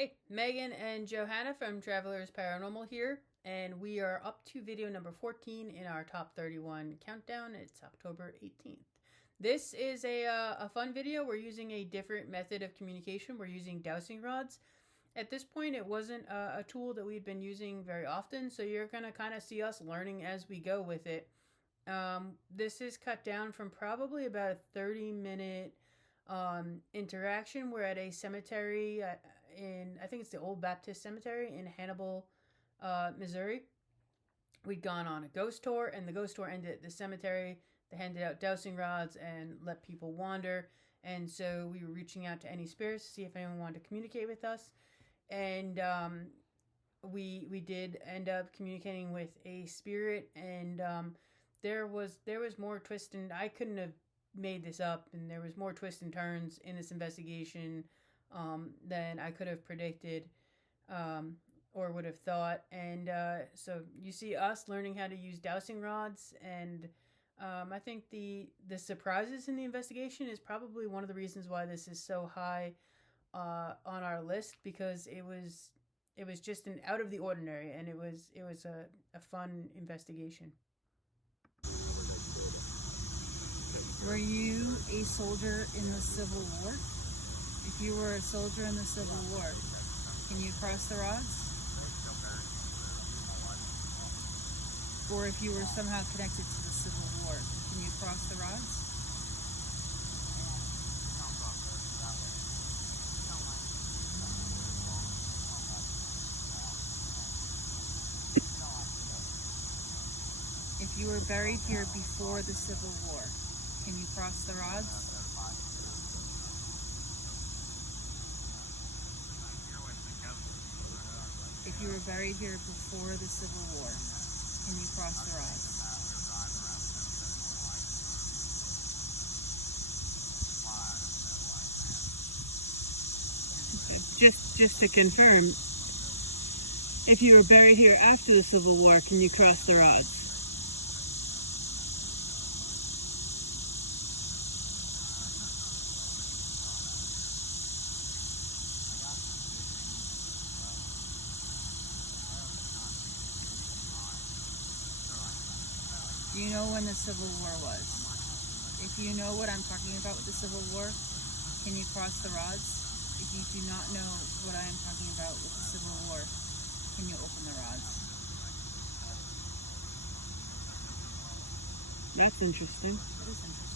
Hey, Megan and Johanna from Travelers Paranormal here, and we are up to video number 14 in our top 31 countdown. It's October 18th. This is a fun video. We're using a different method of communication. We're using dowsing rods. At this point, it wasn't a tool that we've been using very often, so you're going to kind of see us learning as we go with it. This is cut down from probably about a 30-minute interaction. We're at a cemetery in, I think it's the Old Baptist Cemetery in Hannibal, Missouri. We'd gone on a ghost tour, and the ghost tour ended at the cemetery. They handed out dowsing rods and let people wander. And so we were reaching out to any spirits to see if anyone wanted to communicate with us. And we did end up communicating with a spirit, and there was more twist, and I couldn't have made this up, and there was more twists and turns in this investigation than I could have predicted or would have thought. And so you see us learning how to use dowsing rods, and I think the surprises in the investigation is probably one of the reasons why this is so high on our list, because it was just an out of the ordinary, and it was a fun investigation. Were you a soldier in the Civil War? If you were a soldier in the Civil War, can you cross the rods? Or if you were somehow connected to the Civil War, can you cross the rods? If you were buried here before the Civil War, can you cross the rods? If you were buried here before the Civil War, can you cross the rods? Just to confirm, if you were buried here after the Civil War, can you cross the rods? Do you know when the Civil War was? If you know what I'm talking about with the Civil War, can you cross the rods? If you do not know what I am talking about with the Civil War, can you open the rods? That's interesting. That is interesting.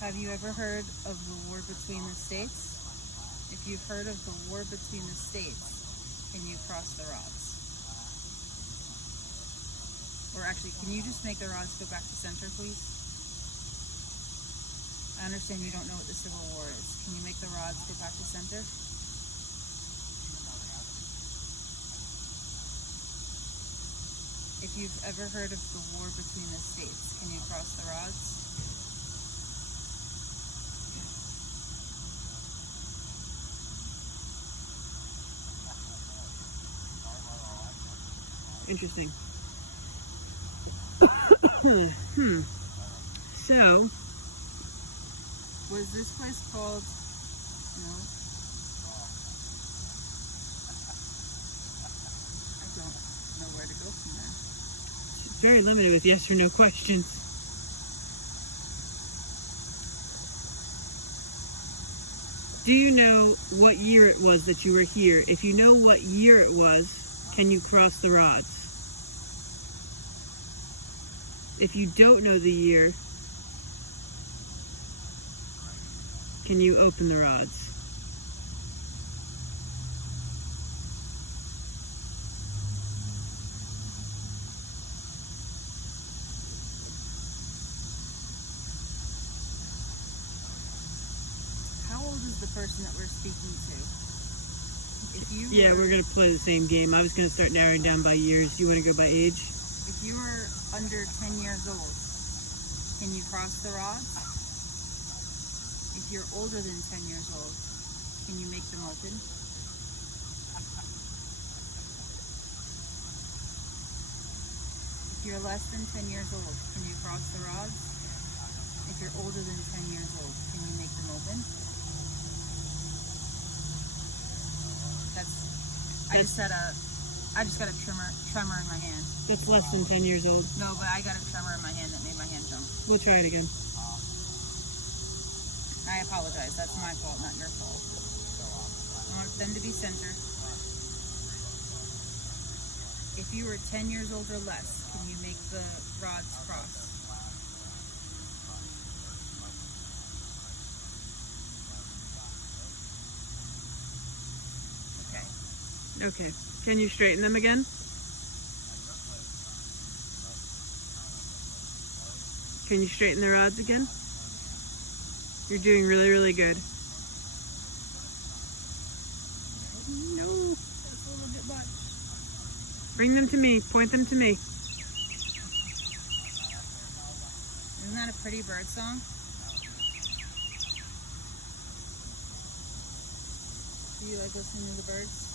Have you ever heard of the war between the states? If you've heard of the war between the states, can you cross the rods? Or actually, can you just make the rods go back to center, please? I understand you don't know what the Civil War is. Can you make the rods go back to center? If you've ever heard of the war between the states, can you cross the rods? Interesting. So, was this place called? No. I don't know where to go from there. it's very limited with yes or no questions. Do you know what year it was that you were here? If you know what year it was, can you cross the rods? If you don't know the year, can you open the rods? How old is the person that we're speaking to? Yeah, we're going to play the same game. I was going to start narrowing down by years. You want to go by age? If you were under 10 years old, can you cross the rods? If you're older than 10 years old, can you make them open? If If you're less than 10 years old, can you cross the rods? If you're older than 10 years old, can you make them open? I just got a tremor in my hand. That's less than 10 years old. No, but I got a tremor in my hand that made my hand jump. We'll try it again. I apologize. That's my fault, not your fault. I want them to be centered. If you were 10 years old or less, can you make the rods cross? Okay. Okay. Can you straighten them again? Can you straighten the rods again? You're doing really, really good. No. That's a little bit much. Bring them to me. Point them to me. Isn't that a pretty bird song? Do you like listening to the birds?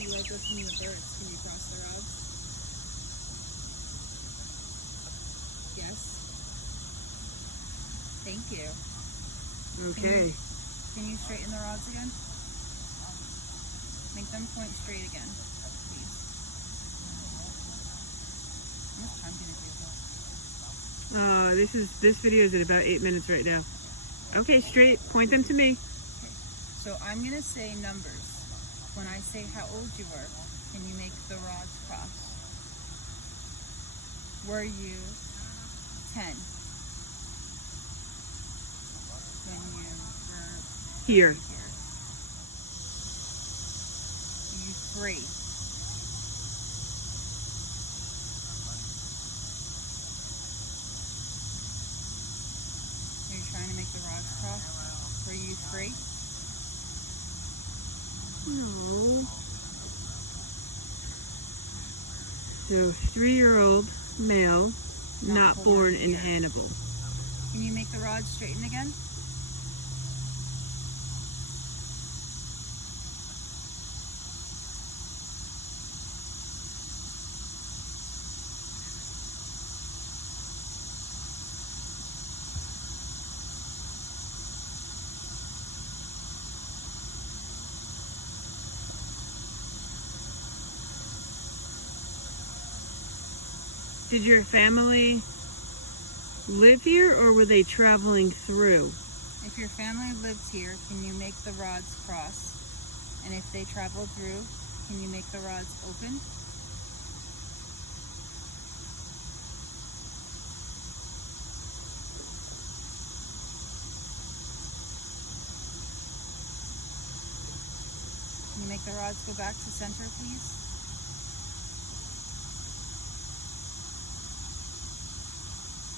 If you like listening to the birds, can you cross the rods? Yes. Thank you. Okay. Can you straighten the rods again? Make them point straight again, please. How much time can I do that? This video is at about 8 minutes right now. Okay, straight. Point them to me. Okay. So I'm gonna say numbers. When I say how old you were, can you make the rods cross? Were you 10? When you were Here. You 3. Are you trying to make the rods cross? Were you 3? No. So, 3-year-old male, not born in Hannibal. Can you make the rods straighten again? Did your family live here or were they traveling through? If your family lived here, can you make the rods cross? And if they traveled through, can you make the rods open? Can you make the rods go back to center, please?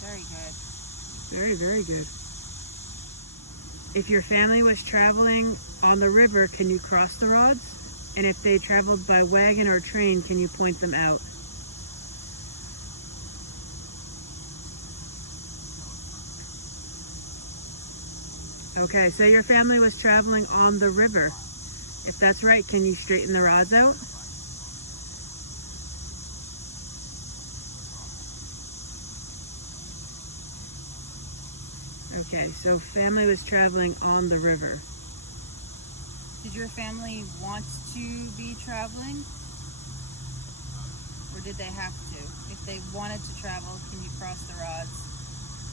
Very good. Very, very good. If your family was traveling on the river, can you cross the rods? And if they traveled by wagon or train, can you point them out? Okay, so your family was traveling on the river. If that's right, can you straighten the rods out? Okay, so family was traveling on the river. Did your family want to be traveling? Or did they have to? If they wanted to travel, can you cross the rods?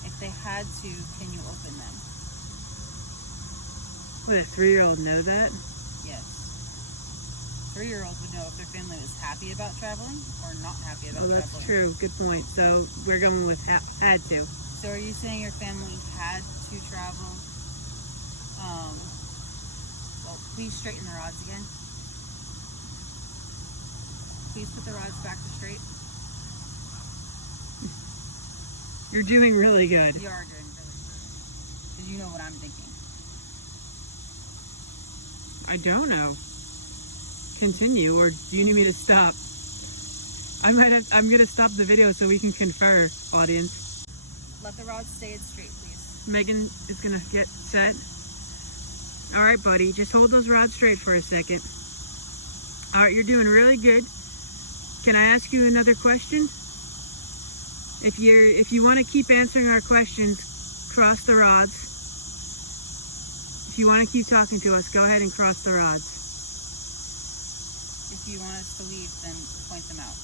If they had to, can you open them? Would a 3-year-old know that? Yes. 3-year-old would know if their family was happy about traveling or not happy about Oh, that's traveling. true. Good point. So we're going with had to. So are you saying your family had to travel? Well, please straighten the rods again. Please put the rods back to straight. You're doing really good. You are doing really good. Because you know what I'm thinking. I don't know. Continue, or do you need me to stop? I'm gonna stop the video so we can confer, audience. Let the rods stay straight, please. Megan is gonna get set. All right, buddy, just hold those rods straight for a second. All right, you're doing really good. Can I ask you another question? If you want to keep answering our questions, cross the rods. If you want to keep talking to us, go ahead and cross the rods. If you want us to leave, then point them out.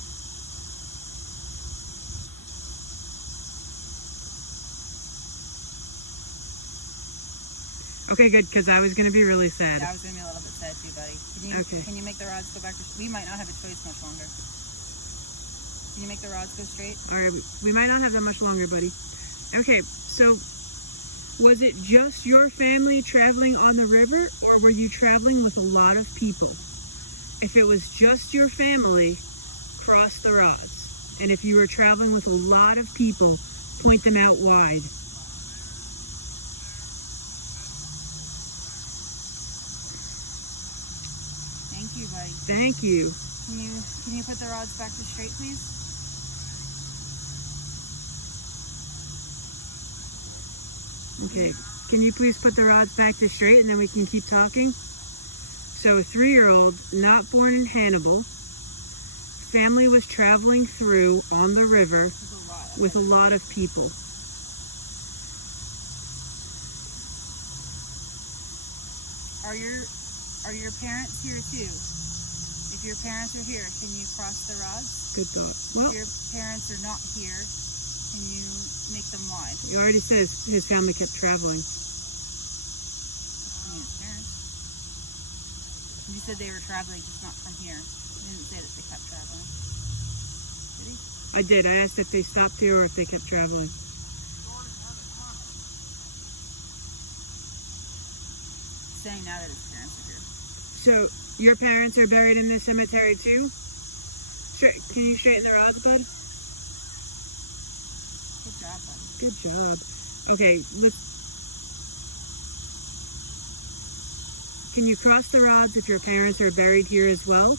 Okay, good, because I was going to be really sad. Yeah, I was going to be a little bit sad too, buddy. Can you make the rods go back to... We might not have a choice much longer. Can you make the rods go straight? All right, we might not have that much longer, buddy. Okay, so was it just your family traveling on the river, or were you traveling with a lot of people? If it was just your family, cross the rods. And if you were traveling with a lot of people, point them out wide. Thank you, buddy. Thank you. Can you put the rods back to straight, please? Okay, can you please put the rods back to straight and then we can keep talking? So, a 3-year-old, not born in Hannibal, family was traveling through on the river with a lot of people. Are your parents here too? If your parents are here, can you cross the rods? Good thought. If Well, your parents are not here, can you make them wide? you already said his family kept traveling. I mean, his parents. You said they were traveling, just not from here. You didn't say that they kept traveling. Did he? I did. I asked if they stopped here or if they kept traveling. Saying now that his parents are here. So, your parents are buried in this cemetery too? Can you straighten the rods, bud? Good job, buddy. Good job. Okay, Can you cross the rods if your parents are buried here as well?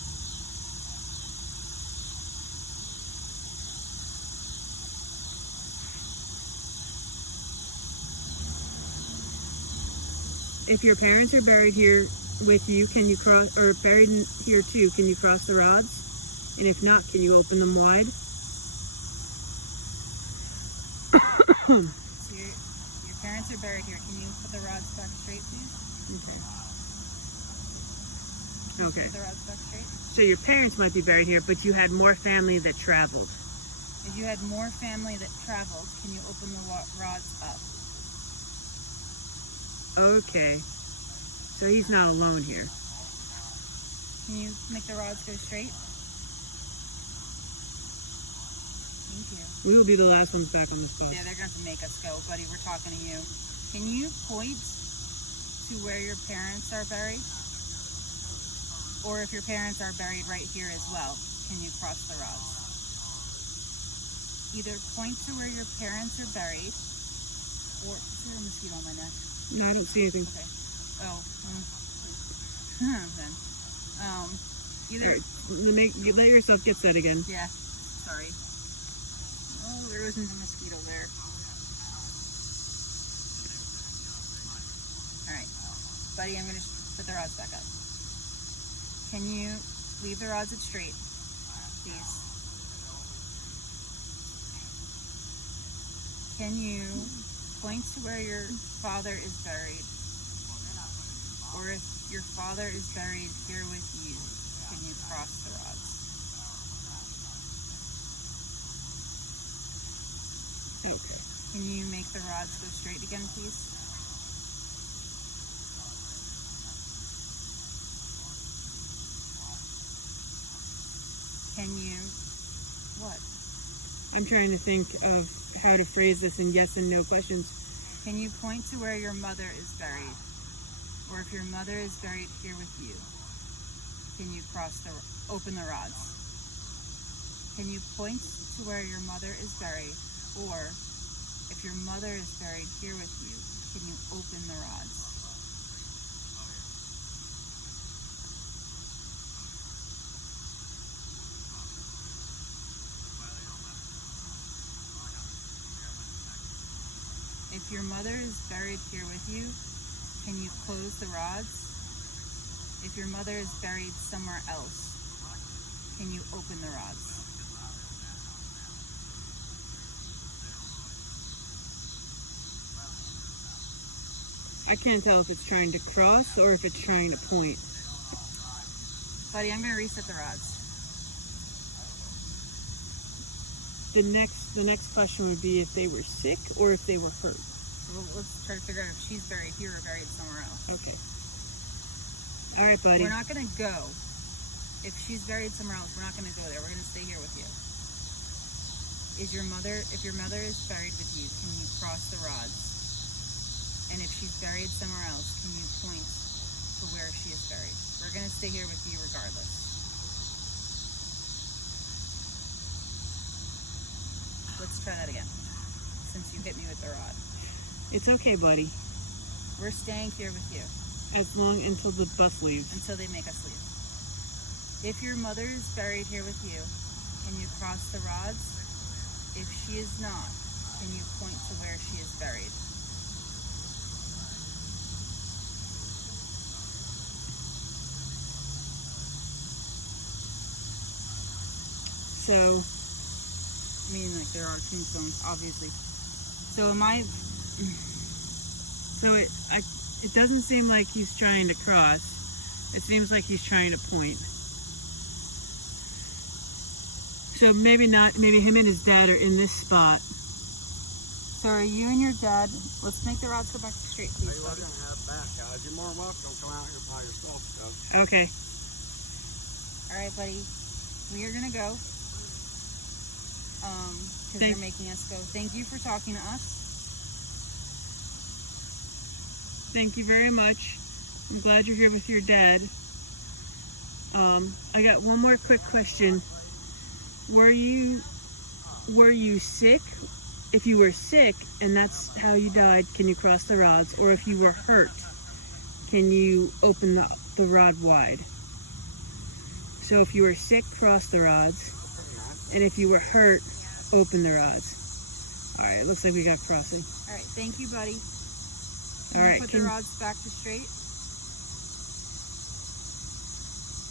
If your parents are buried here with you, can you cross, or buried in here too, can you cross the rods? And if not, can you open them wide? So your parents are buried here. Can you put the rods back straight, please? Okay. Put the rods back straight. So your parents might be buried here, but you had more family that traveled. If you had more family that traveled, can you open the rods up? Okay. So he's not alone here. Can you make the rods go straight? Thank you. We will be the last ones back on this bus. Yeah, they're going to have to make us go, buddy. We're talking to you. Can you point to where your parents are buried? Or if your parents are buried right here as well, can you cross the rods? Either point to where your parents are buried, or... Is there a mosquito on my neck? No, I don't see anything. Okay. Oh. Then. Either... Let yourself get set again. Yeah. Sorry. Oh, there wasn't a mosquito there. Alright. Buddy, I'm going to put the rods back up. Can you leave the rods at straight, please? Can you point to where your father is buried? Or if your father is buried here with you, can you cross the rods? Okay. Can you make the rods go straight again, please? Can you... What? I'm trying to think of how to phrase this in yes and no questions. Can you point to where your mother is buried? Or if your mother is buried here with you, can you open the rods? Can you point to where your mother is buried? Or if your mother is buried here with you, can you open the rods? If your mother is buried here with you, can you close the rods? If your mother is buried somewhere else, can you open the rods? I can't tell if it's trying to cross or if it's trying to point. Buddy, I'm gonna reset the rods. The next question would be if they were sick or if they were hurt. Well, let's try to figure out if she's buried here or buried somewhere else. Okay. All right, buddy. We're not gonna go. If she's buried somewhere else, we're not gonna go there. We're gonna stay here with you. If your mother is buried with you, can you cross the rods? And if she's buried somewhere else, can you point to where she is buried? We're gonna stay here with you regardless. Let's try that again, since you hit me with the rod. It's okay, buddy. We're staying here with you. As long until the bus leaves. Until they make us leave. If your mother is buried here with you, can you cross the rods? If she is not, can you point to where she is buried? So, I mean, like, there are tombstones, obviously. So am I... so it doesn't seem like he's trying to cross. It seems like he's trying to point. So maybe not, maybe him and his dad are in this spot. So are you and your dad... Let's make the rods go back straight, please. You are going to have back, guys. You're more welcome to come out here by yourself, so. Okay. All right, buddy. We are going to go. Because they're making us go. Thank you for talking to us. Thank you very much. I'm glad you're here with your dad. I got one more quick question. Were you sick? If you were sick and that's how you died, can you cross the rods? Or if you were hurt, can you open the rod wide? So if you were sick, cross the rods. And if you were hurt, open the rods. Alright, it looks like we got crossing. Alright, thank you, buddy. Alright, put the rods back to straight.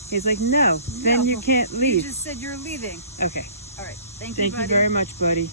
He's like, no, then you can't leave. You just said you're leaving. Okay. Alright, thank you, Thank buddy. you very much, buddy.